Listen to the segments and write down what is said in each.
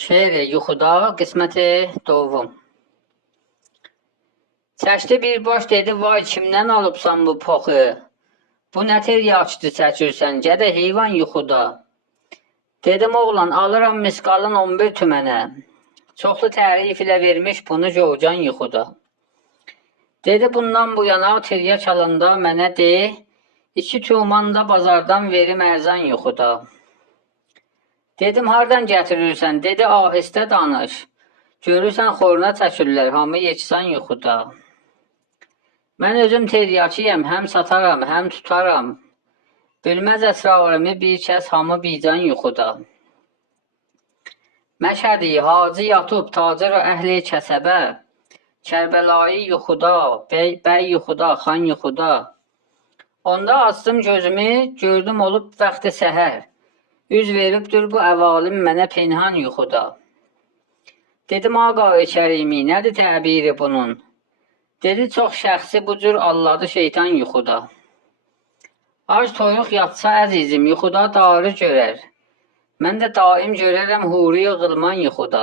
Şeiri yuxuda qisməti dovum. Çəkdi bir baş dedi, vay kimdən alıbsan bu poxu? Bu nə teryaçdı çəkirsən, gədə heyvan yuxuda. Dedim oğlan, alıram misqalın 11 tümənə. Çoxlu tərif ilə vermiş bunu Cocan yuxuda. Dedi bundan bu yana teryak alanda mənə de, 2 tuman da bazardan verim ərzan yuxuda. Dedim hardan gətirirsən, dedi ahistə danış. Görürsən xoruna çəkirlər, hamı yeksan yuxuda. Mən özüm teryakiyəm, həm sataram, həm tutaram. Bilməz əsrarımı bir kəs hamı bican yuxuda. Məşədi, hacı yatıb, tacir o əhli kəsəbə. Kərbəlayı yuxuda, bəy yuxuda, xan yuxuda. Onda açdım gözümü, gördüm olub vaxtı səhər. Üz veribdir bu əvalim mənə pinhan yuxuda. Dedim Ağa-i Kərimi, nədir təbiri bunun? Dedi çox şəxsi bu cür alladı şeytan yuxuda. Ac toyuq yatsa əzizim, yuxuda darı görər. Mən də daim görərəm huri yığılman yuxuda.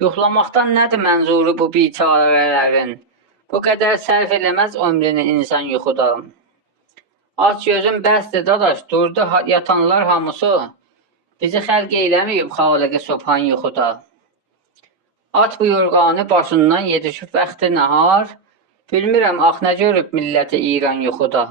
Yuxlamaqdan nədir mənzuru bu biçarələrin? Bu qədər sərf eləməz ömrünü insan yuxuda. Aç gözüm bəsdir dadaş, durdu yatanlar hamısı. Bizi xəlq eyləməyib xaliqi subhan yuxuda. At bu yorğanı başından yetişib vaxtı nahar. Bilmirəm ax nə görüb milləti İran yuxuda.